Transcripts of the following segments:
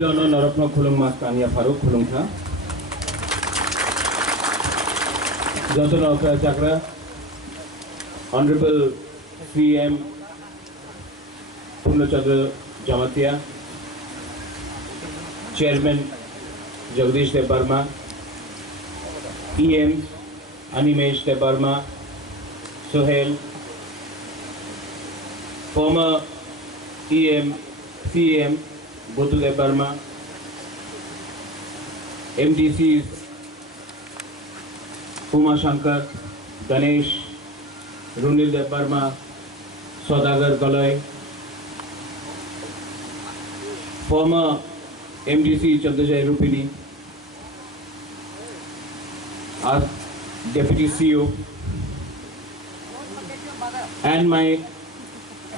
नरत्न खुलुम मास कानिया फारूक खुलुम था जतो नौकरा चक्रा honourable CM Purnachandra Jamatia chairman Jagadish Debbarma EM Animesh Debbarma Sohel former EM CM Buddhu Devarma MDCs Uma Shankar Ganesh Runil Devarma Saudagar Galai former MDC Chandrajay Rupini our Deputy CEO and my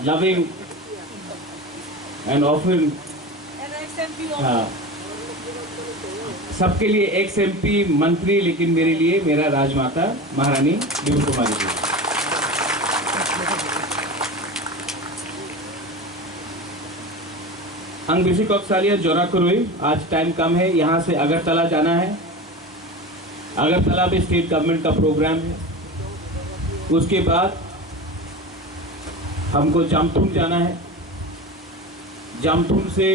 loving and often सबके लिए x MP मंत्री लेकिन मेरे लिए मेरा राजमाता महारानी बिमल कुमारी जी। अंग बेसी कक्सालिया जोरा करुई आज टाइम कम है, यहाँ से अगरतला जाना है। अगरतला में स्टेट गवर्नमेंट का प्रोग्राम है, उसके बाद हमको जामथुम जाना है, जामथुम से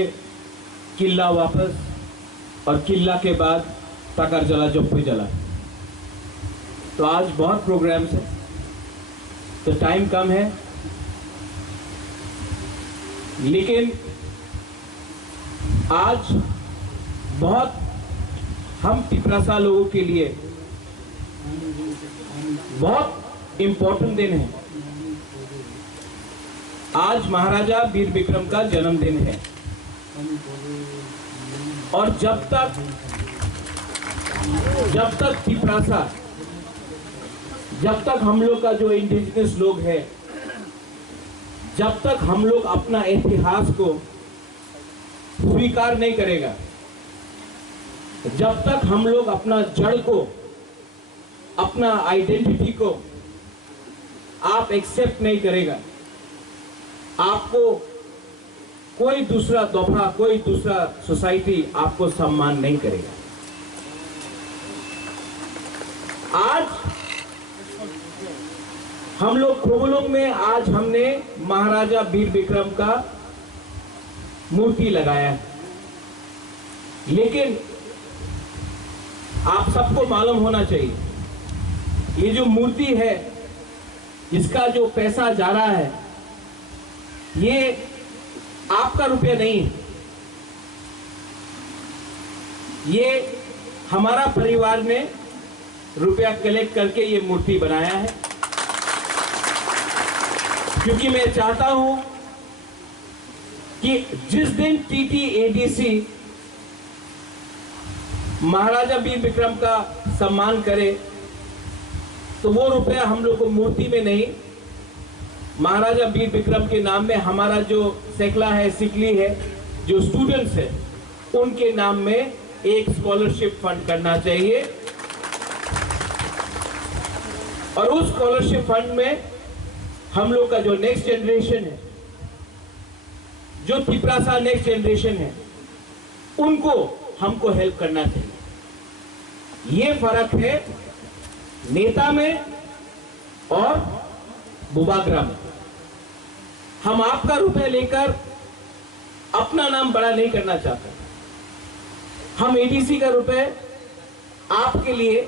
किला वापस और किला के बाद तकरजला जोप्पे जला। तो आज बहुत प्रोग्राम्स है तो टाइम कम है, लेकिन आज बहुत हम तिपरासा लोगों के लिए बहुत इम्पोर्टेंट दिन है। आज महाराजा वीर विक्रम का जन्मदिन है और जब तक तिपरासा, जब तक हम लोग का जो इंडिजिनस लोग हैं, जब तक हम लोग अपना इतिहास को स्वीकार नहीं करेगा, जब तक हम लोग अपना जड़ को, अपना आइडेंटिटी को आप एक्सेप्ट नहीं करेगा, आपको कोई दूसरा दफा, कोई दूसरा सोसाइटी आपको सम्मान नहीं करेगा। आज हम लोग प्रोबलोंग में आज हमने महाराजा वीर विक्रम का मूर्ति लगाया है, लेकिन आप सबको मालूम होना चाहिए ये जो मूर्ति है, इसका जो पैसा जा रहा है, ये आपका रुपया नहीं है, ये हमारा परिवार ने रुपया कलेक्ट करके ये मूर्ति बनाया है। क्योंकि मैं चाहता हूं कि जिस दिन TTADC महाराजा वीर विक्रम का सम्मान करे तो वो रुपया हम लोग को मूर्ति में नहीं, महाराजा वीर विक्रम के नाम में हमारा जो सेकला है, सिकली है, जो स्टूडेंट्स है, उनके नाम में एक स्कॉलरशिप फंड करना चाहिए। और उस स्कॉलरशिप फंड में हम लोग का जो नेक्स्ट जनरेशन है, जो तिपरासा नेक्स्ट जनरेशन है, उनको हमको हेल्प करना चाहिए। ये फर्क है नेता में और बुबागरा में। हम आपका रुपए लेकर अपना नाम बड़ा नहीं करना चाहते। हम ADC का रुपए आपके लिए,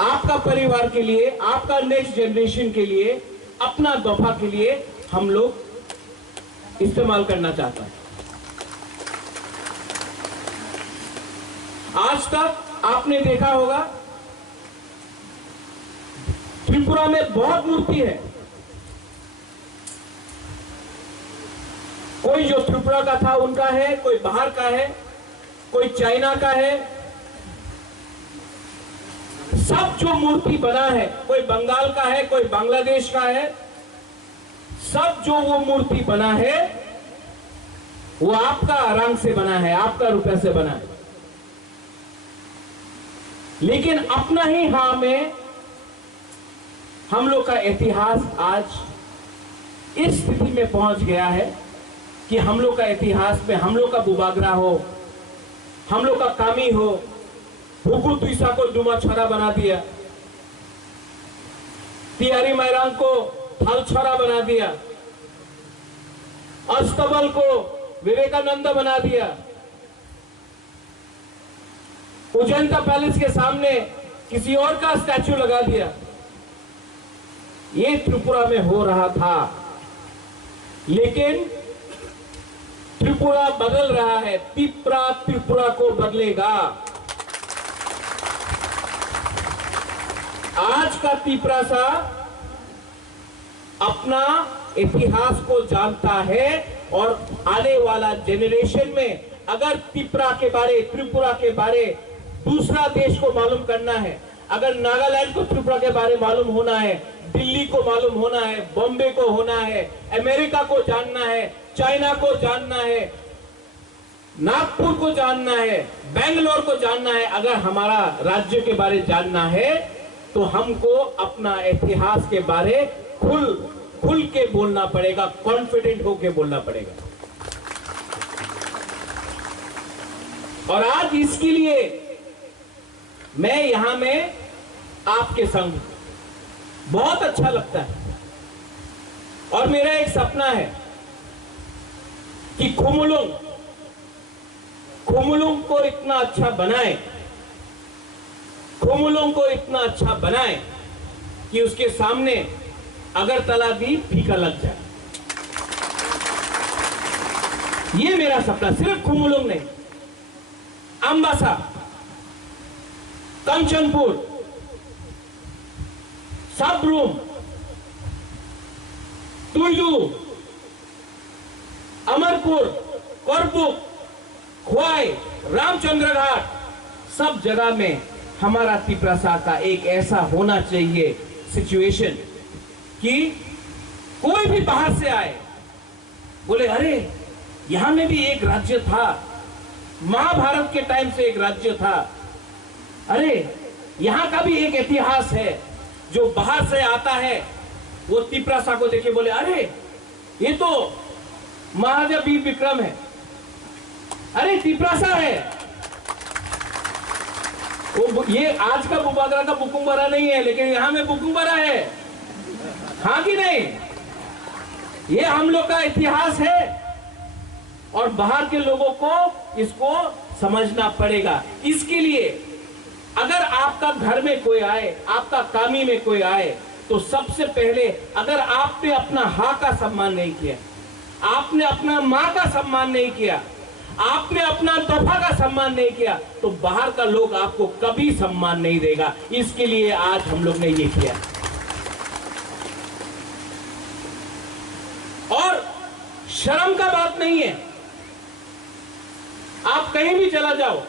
आपका परिवार के लिए, आपका नेक्स्ट जनरेशन के लिए, अपना दफा के लिए हम लोग इस्तेमाल करना चाहता है। आज तक आपने देखा होगा त्रिपुरा में बहुत मूर्ति है। कोई जो त्रिपुरा का था उनका है, कोई बाहर का है, कोई चाइना का है। सब जो मूर्ति बना है, कोई बंगाल का है, कोई बांग्लादेश का है, सब जो वो मूर्ति बना है वो आपका रंग से बना है, आपका रुपए से बना है। लेकिन अपना ही हां में हम लोग का इतिहास आज इस स्थिति में पहुंच गया है कि हम लोग का इतिहास में हम लोग का बुबागरा हो, हम लोग का कामी हो, हुकू तुइसा को डुमा छड़ा बना दिया, तिहारी मैरांग को थाल छड़ा बना दिया, अस्तबल को विवेकानंद बना दिया, उजैंता पैलेस के सामने किसी और का स्टैचू लगा दिया। ये त्रिपुरा में हो रहा था, लेकिन त्रिपुरा बदल रहा है। त्रिपुरा को बदलेगा। आज का त्रिपुरा अपना इतिहास को जानता है और आने वाला जेनरेशन में अगर त्रिपुरा के बारे दूसरा देश को मालूम करना है, अगर नागालैंड को त्रिपुरा के बारे मालूम होना है, दिल्ली को मालूम होना है, बॉम्बे को होना है, अमेरिका को जानना है, चाइना को जानना है, नागपुर को जानना है, बेंगलोर को जानना है, अगर हमारा राज्य के बारे जानना है तो हमको अपना इतिहास के बारे खुल के बोलना पड़ेगा, कॉन्फिडेंट होके बोलना पड़ेगा। और आज इसके लिए मैं यहां में आपके संग बहुत अच्छा लगता है और मेरा एक सपना है कि खुमुलुंग को इतना अच्छा बनाए कि उसके सामने अगरतला भी फीका लग जाए। ये मेरा सपना, सिर्फ खुमुलुंग नहीं, अंबासा, कंचनपुर, सबरूम, तुइलू, अमरपुर, करपुक, ख्वाई, रामचंद्र घाट, सब जगह में हमारा त्रिपुरा का एक ऐसा होना चाहिए सिचुएशन कि कोई भी बाहर से आए बोले अरे यहां में भी एक राज्य था, महाभारत के टाइम से एक राज्य था, अरे यहां का भी एक इतिहास है। जो बाहर से आता है वो त्रिपुरा को देखे बोले अरे ये तो महाराजा वीर विक्रम है, अरे त्रिपुरा है। वो ये आज का बुबागरा का बुकुम्बरा नहीं है, लेकिन यहां में बुकुम्बरा है, हाँ कि नहीं? ये हम लोग का इतिहास है और बाहर के लोगों को इसको समझना पड़ेगा। इसके लिए अगर आपका घर में कोई आए, आपका कामी में कोई आए, तो सबसे पहले अगर आपने अपना हा का सम्मान नहीं किया, आपने अपना माँ का सम्मान नहीं किया, आपने अपना दफा का सम्मान नहीं किया, तो बाहर का लोग आपको कभी सम्मान नहीं देगा। इसके लिए आज हम लोग ने ये किया। और शर्म का बात नहीं है, आप कहीं भी चला जाओ,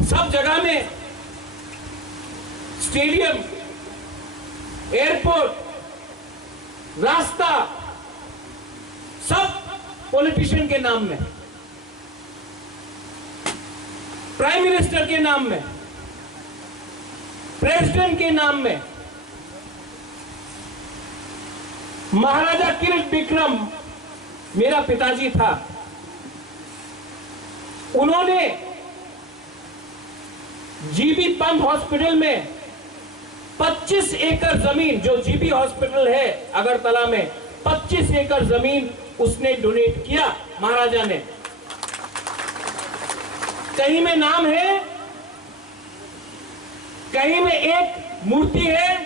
सब जगह में स्टेडियम, एयरपोर्ट, रास्ता, सब पॉलिटिशियन के नाम में, प्राइम मिनिस्टर के नाम में, प्रेसिडेंट के नाम में। महाराजा किरीट विक्रम मेरा पिताजी था, उन्होंने जीबी पंत हॉस्पिटल में 25 एकड़ जमीन, जो जीबी हॉस्पिटल है अगरतला में, 25 एकड़ जमीन उसने डोनेट किया महाराजा ने। कहीं में नाम है, कहीं में एक मूर्ति है,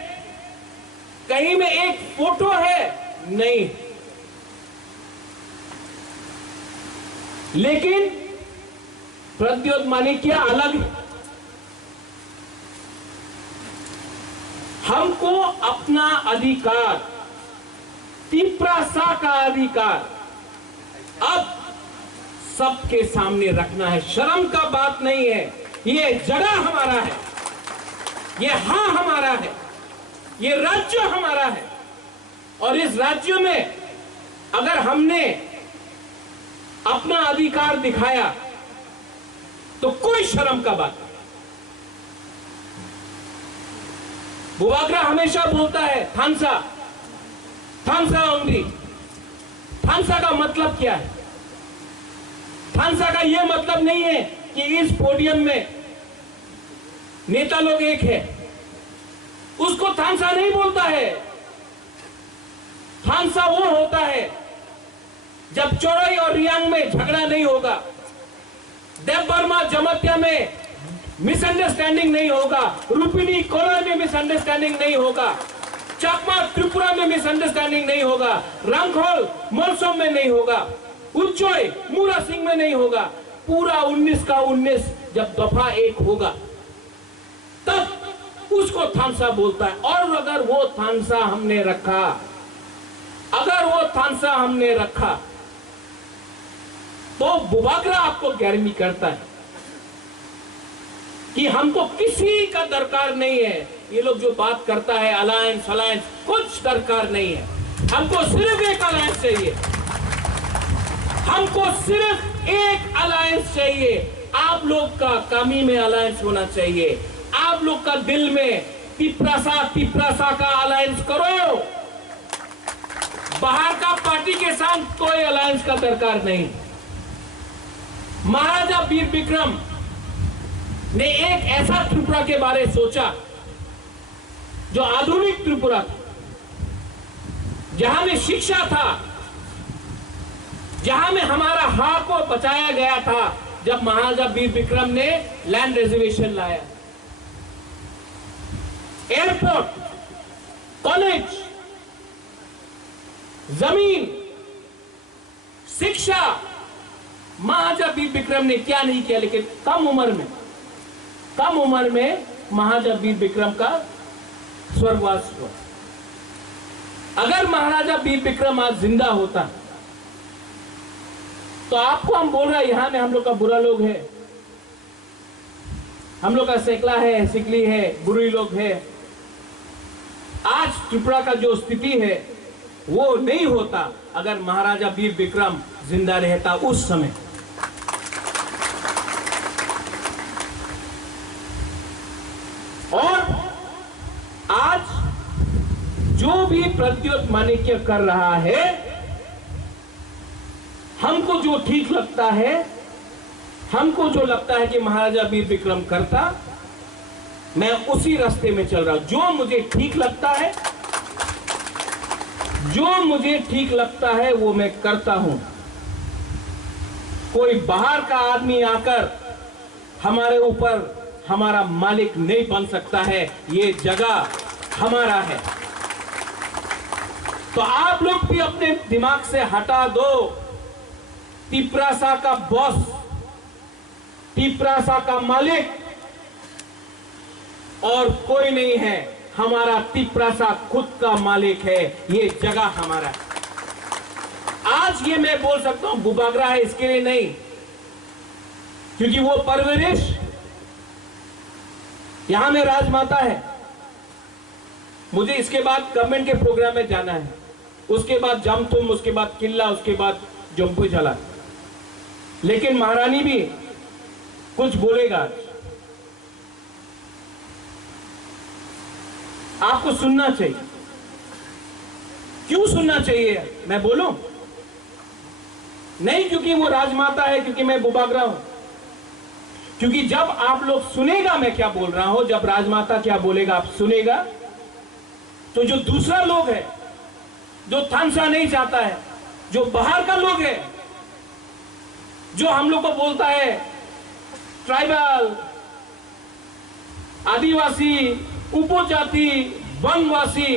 कहीं में एक फोटो है, नहीं, लेकिन प्रद्योत माणिक्य अलग है। हमको अपना अधिकार, त्रिपुरा का अधिकार अब सबके सामने रखना है। शर्म का बात नहीं है, ये जगह हमारा है, ये हाँ हमारा है, ये राज्य हमारा है। और इस राज्य में अगर हमने अपना अधिकार दिखाया तो कोई शर्म का बात नहीं। बुबागरा हमेशा बोलता है थानसा ओंगरी, थानसा का मतलब क्या है? थानसा का यह मतलब नहीं है कि इस पोडियम में नेता लोग एक है, उसको थानसा नहीं बोलता है। थानसा वो होता है जब चौड़ाई और रियांग में झगड़ा नहीं होगा, देवबर्मा जमत्या में मिसअंडरस्टैंडिंग नहीं होगा, रुपिनी कोलर में मिसअंडरस्टैंडिंग नहीं होगा, चकमा त्रिपुरा में मिसअंडरस्टैंडिंग नहीं होगा, रंगहोल मोलसोम में नहीं होगा, उच्चोय मूरा सिंह में नहीं होगा। पूरा 19 का 19 जब दफा एक होगा तब उसको थानसा बोलता है। और अगर वो थानसा हमने रखा तो बुबागरा आपको गारंटी करता है कि हमको किसी का दरकार नहीं है। ये लोग जो बात करता है अलायंस कुछ दरकार नहीं है। हमको सिर्फ एक अलायंस चाहिए, हमको सिर्फ एक अलायंस चाहिए। आप लोग का कामी में अलायंस होना चाहिए, आप लोग का दिल में तिप्रासा का अलायंस करो। बाहर का पार्टी के साथ कोई अलायंस का दरकार नहीं। महाराजा वीर विक्रम ने एक ऐसा त्रिपुरा के बारे सोचा जो आधुनिक त्रिपुरा था, जहां में शिक्षा था, जहां में हमारा हक को बचाया गया था। जब महाराजा वीर विक्रम ने लैंड रिजर्वेशन लाया, एयरपोर्ट, कॉलेज, जमीन, शिक्षा, महाराजा वीर विक्रम ने क्या नहीं किया। लेकिन कम उम्र में महाराजा वीर विक्रम का स्वर्गवास हुआ। अगर महाराजा वीर विक्रम आज जिंदा होता तो आपको हम बोल रहे हैं यहां में हम लोग का बुरा लोग है, हम लोग का सेकला है, सिकली है, बुरी लोग है। आज त्रिपुरा का जो स्थिति है वो नहीं होता अगर महाराजा वीर विक्रम जिंदा रहता उस समय। और आज जो भी प्रद्योत माणिक्य कर रहा है, हमको जो ठीक लगता है, हमको जो लगता है कि महाराजा वीर विक्रम करता, मैं उसी रास्ते में चल रहा हूं। जो मुझे ठीक लगता है वो मैं करता हूं। कोई बाहर का आदमी आकर हमारे ऊपर हमारा मालिक नहीं बन सकता है। ये जगह हमारा है। तो आप लोग भी अपने दिमाग से हटा दो, तिप्रासा का बॉस, तिप्रासा का मालिक और कोई नहीं है। हमारा तिप्रासा खुद का मालिक है। ये जगह हमारा है। आज ये मैं बोल सकता हूं बुबागरा है इसके लिए नहीं, क्योंकि वो परवरिश यहां में राजमाता है। मुझे इसके बाद गवर्नमेंट के प्रोग्राम में जाना है, उसके बाद जमतुम, उसके बाद किला, उसके बाद जम्पू चला। लेकिन महारानी भी कुछ बोलेगा, आपको सुनना चाहिए। क्यों सुनना चाहिए मैं बोलूं? नहीं क्योंकि वो राजमाता है, क्योंकि मैं बुबागरा हूं। क्योंकि जब आप लोग सुनेगा मैं क्या बोल रहा हूं, जब राजमाता क्या बोलेगा आप सुनेगा, तो जो दूसरा लोग है, जो थानसा नहीं चाहता है, जो बाहर का लोग है, जो हम लोग को बोलता है ट्राइबल, आदिवासी, उपजाति, वनवासी,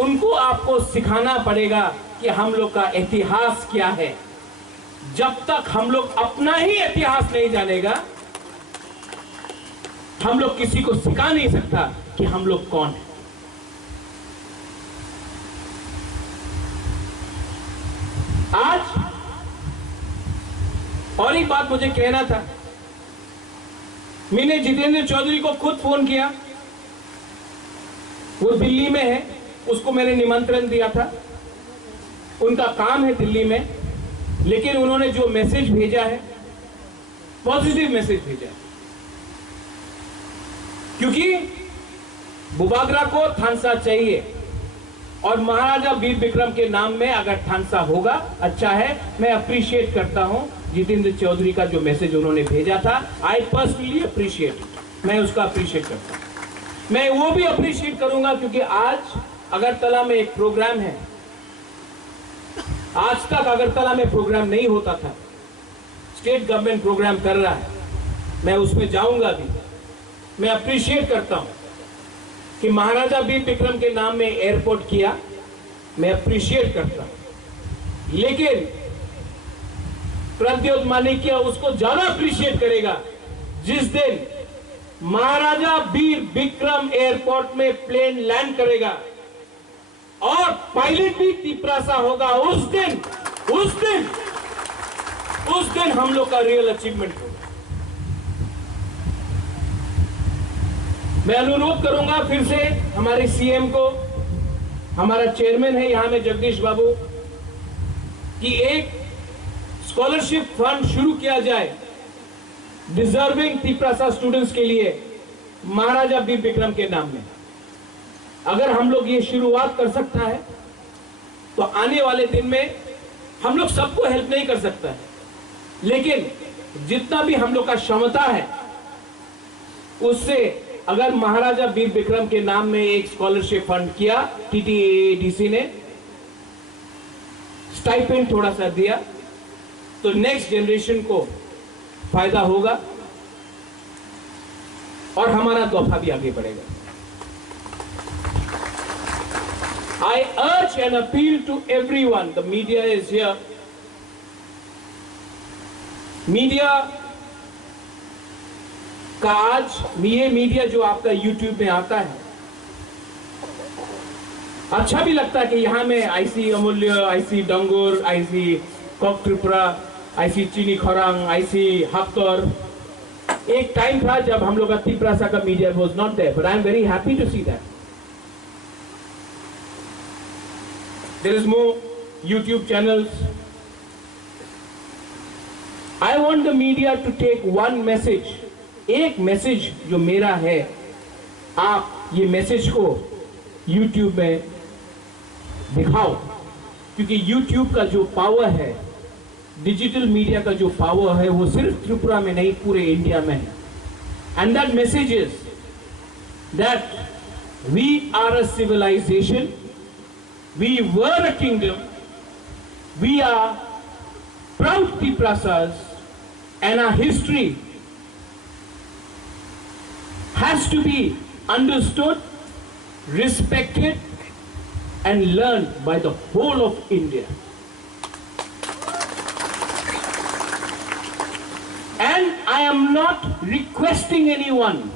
उनको आपको सिखाना पड़ेगा कि हम लोग का इतिहास क्या है। जब तक हम लोग अपना ही इतिहास नहीं जानेगा, हम लोग किसी को सिखा नहीं सकता कि हम लोग कौन है। आज और एक बात मुझे कहना था, मैंने जितेंद्र चौधरी को खुद फोन किया, वो दिल्ली में है, उसको मैंने निमंत्रण दिया था। उनका काम है दिल्ली में, लेकिन उन्होंने जो मैसेज भेजा है, पॉजिटिव मैसेज भेजा है। क्योंकि बुबागरा को थानसा चाहिए और महाराजा वीर विक्रम के नाम में अगर थानसा होगा अच्छा है। मैं अप्रिशिएट करता हूं जितेंद्र चौधरी का जो मैसेज उन्होंने भेजा था, आई पर्सनली अप्रिशिएट, मैं उसका अप्रिशिएट करता हूं। मैं वो भी अप्रिशिएट करूंगा क्योंकि आज अगरतला में एक प्रोग्राम है, आज तक अगरतला में प्रोग्राम नहीं होता था, स्टेट गवर्नमेंट प्रोग्राम कर रहा है, मैं उसमें जाऊंगा भी। मैं अप्रिशिएट करता हूं कि महाराजा वीर विक्रम के नाम में एयरपोर्ट किया, मैं अप्रिशिएट करता हूं। लेकिन प्रद्योत माणिक्य उसको ज्यादा अप्रिशिएट करेगा जिस दिन महाराजा वीर विक्रम एयरपोर्ट में प्लेन लैंड करेगा और पायलट भी तिपरासा होगा। उस दिन हम लोग का रियल अचीवमेंट होगा। मैं अनुरोध करूंगा फिर से हमारे सीएम को, हमारा चेयरमैन है यहां में जगदीश बाबू, कि एक स्कॉलरशिप फंड शुरू किया जाए डिजर्विंग तिपरासा स्टूडेंट्स के लिए महाराजा वीर विक्रम के नाम में। अगर हम लोग ये शुरुआत कर सकता है तो आने वाले दिन में हम लोग सबको हेल्प नहीं कर सकता है, लेकिन जितना भी हम लोग का क्षमता है उससे अगर महाराजा वीर विक्रम के नाम में एक स्कॉलरशिप फंड किया, टीटीएडीसी ने स्टाइपेंड थोड़ा सा दिया, तो नेक्स्ट जनरेशन को फायदा होगा और हमारा तोहफा भी आगे बढ़ेगा। I urge and appeal to everyone, the media is here. Media का आज ये मीडिया जो आपका YouTube में आता है, अच्छा भी लगता है कि यहां में IC Amulya, IC Dangur, IC Kok Tripura, IC Chini Kharang, IC Haftar. एक टाइम था जब हम लोग का तिपरासा का media was not there, but I am very happy to see that there is more YouTube channels. I want the media to take one message, एक message जो मेरा है, आप ये मैसेज को YouTube में दिखाओ, क्योंकि YouTube का जो पावर है, डिजिटल मीडिया का जो पावर है, वो सिर्फ त्रिपुरा में नहीं पूरे इंडिया में है। And that message is that we are a civilization, we were a kingdom, we are proud Tiprasas, and our history has to be understood, respected, and learned by the whole of India. And I am not requesting anyone,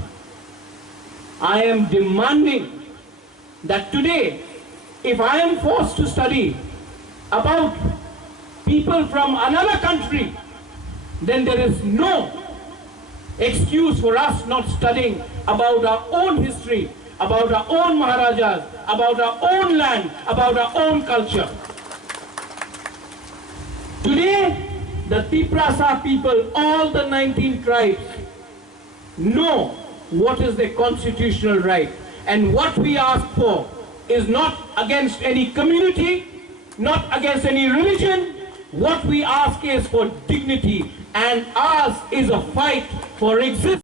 I am demanding that today, if I am forced to study about people from another country, then there is no excuse for us not studying about our own history, about our own Maharajas, about our own land, about our own culture. Today, the Tiprasa people, all the 19 tribes, know what is their constitutional right, and what we ask for is not against any community, not against any religion. What we ask is for dignity, and ours is a fight for existence.